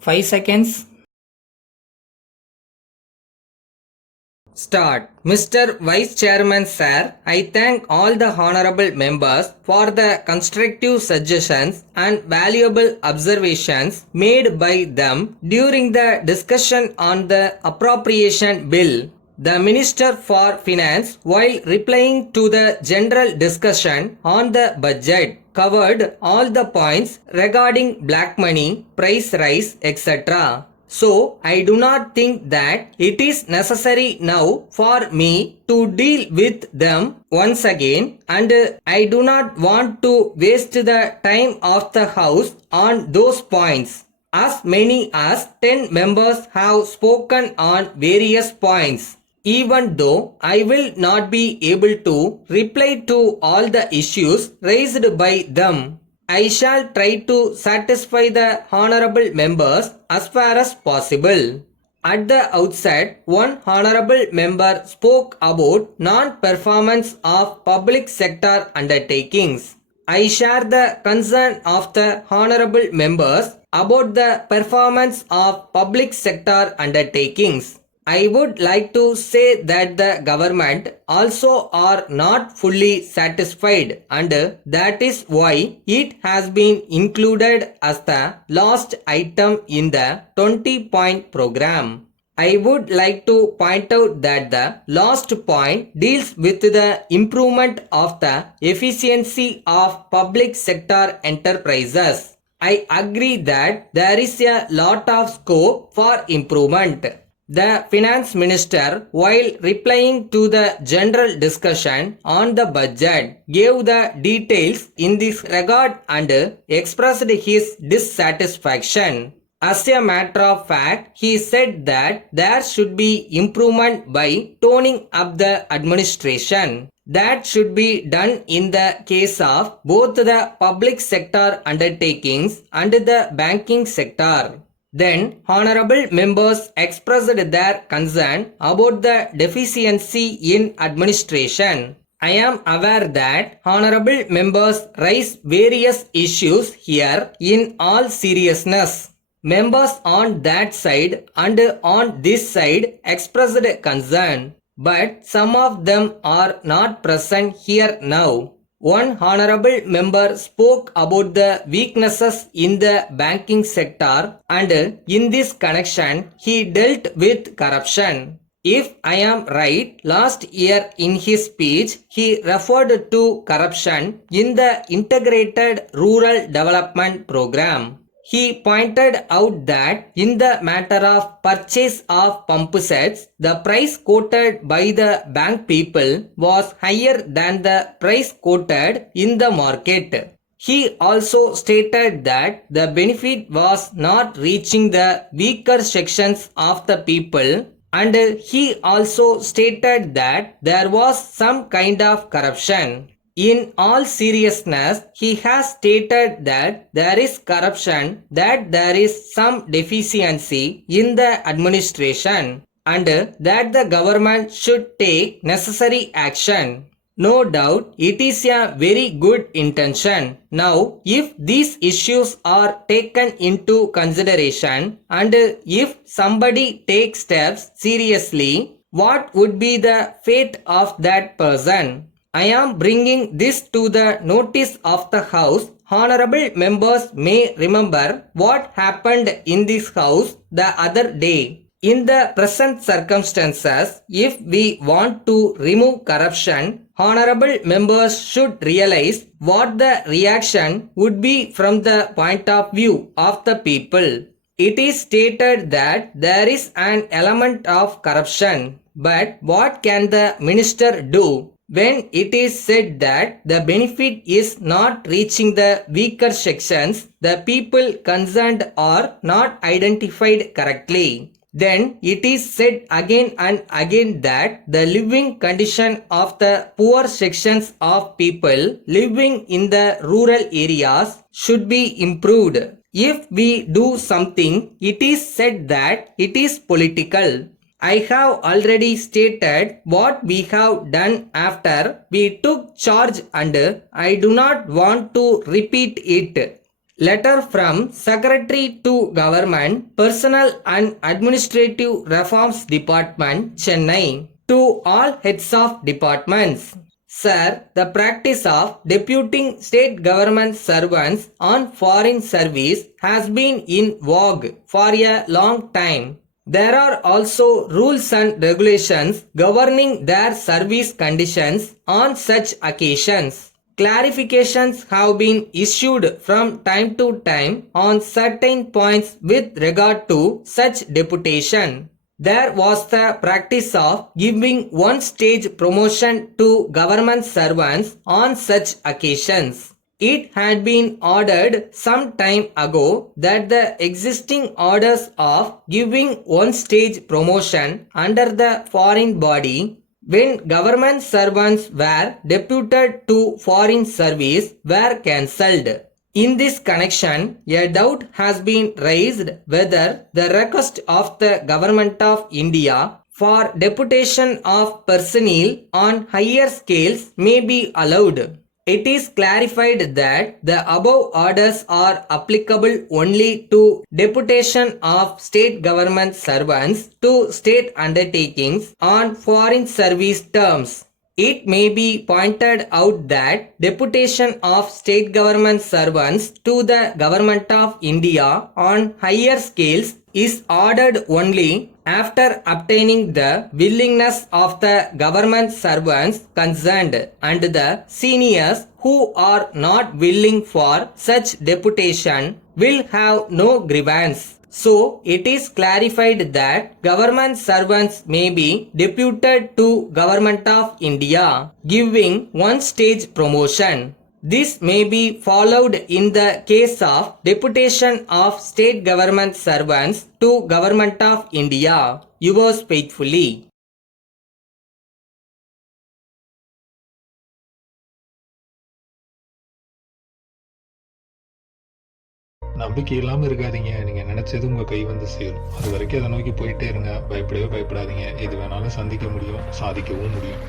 5 seconds. Start. Mr. Vice Chairman Sir, I thank all the honorable members for the constructive suggestions and valuable observations made by them during the discussion on the appropriation bill. The Minister for Finance, while replying to the general discussion on the budget, covered all the points regarding black money, price rise, etc. So, I do not think that it is necessary now for me to deal with them once again, and I do not want to waste the time of the House on those points. As many as 10 members have spoken on various points. Even though I will not be able to reply to all the issues raised by them, I shall try to satisfy the honorable members as far as possible. At the outset, one honorable member spoke about non-performance of public sector undertakings. I share the concern of the honorable members about the performance of public sector undertakings. I would like to say that the government also are not fully satisfied, and that is why it has been included as the last item in the 20-point program. I would like to point out that the last point deals with the improvement of the efficiency of public sector enterprises. I agree that there is a lot of scope for improvement. The finance minister, while replying to the general discussion on the budget, gave the details in this regard and expressed his dissatisfaction. As a matter of fact, he said that there should be improvement by toning up the administration. That should be done in the case of both the public sector undertakings and the banking sector. Then, honorable members expressed their concern about the deficiency in administration. I am aware that honorable members raise various issues here in all seriousness. Members on that side and on this side expressed concern, but some of them are not present here now. One honorable member spoke about the weaknesses in the banking sector, and in this connection he dealt with corruption. If I am right, last year in his speech he referred to corruption in the Integrated Rural Development Program. He pointed out that in the matter of purchase of pump sets, the price quoted by the bank people was higher than the price quoted in the market. He also stated that the benefit was not reaching the weaker sections of the people, and he also stated that there was some kind of corruption. In all seriousness, he has stated that there is corruption, that there is some deficiency in the administration, and that the government should take necessary action. No doubt, it is a very good intention. Now, if these issues are taken into consideration and if somebody takes steps seriously, what would be the fate of that person? I am bringing this to the notice of the House. Honorable members may remember what happened in this House the other day. In the present circumstances, if we want to remove corruption, honorable members should realize what the reaction would be from the point of view of the people. It is stated that there is an element of corruption, but what can the minister do? When it is said that the benefit is not reaching the weaker sections, the people concerned are not identified correctly. Then it is said again and again that the living condition of the poor sections of people living in the rural areas should be improved. If we do something, it is said that it is political. I have already stated what we have done after we took charge, and I do not want to repeat it. Letter from Secretary to Government Personal and Administrative Reforms Department, Chennai. To all heads of departments. Sir, the practice of deputing state government servants on foreign service has been in vogue for a long time. There are also rules and regulations governing their service conditions on such occasions. Clarifications have been issued from time to time on certain points with regard to such deputation. There was the practice of giving one stage promotion to government servants on such occasions. It had been ordered some time ago that the existing orders of giving one stage promotion under the foreign body when government servants were deputed to foreign service were cancelled. In this connection, a doubt has been raised whether the request of the Government of India for deputation of personnel on higher scales may be allowed. It is clarified that the above orders are applicable only to deputation of state government servants to state undertakings on foreign service terms. It may be pointed out that deputation of state government servants to the Government of India on higher scales is ordered only after obtaining the willingness of the government servants concerned, and the seniors who are not willing for such deputation will have no grievance. So, it is clarified that government servants may be deputed to Government of India, giving one stage promotion. This may be followed in the case of deputation of state government servants to Government of India. Yours faithfully. நம்பிக்கை இல்லாமல் இருக்காதீங்க. நீங்கள் நினச்சது உங்கள் கை வந்து சேரும். அது வரைக்கும் அதை நோக்கி போயிட்டே இருங்க. பயப்படவே பயப்படாதீங்க. எது வேணாலும் சந்திக்க முடியும், சாதிக்கவும் முடியும்.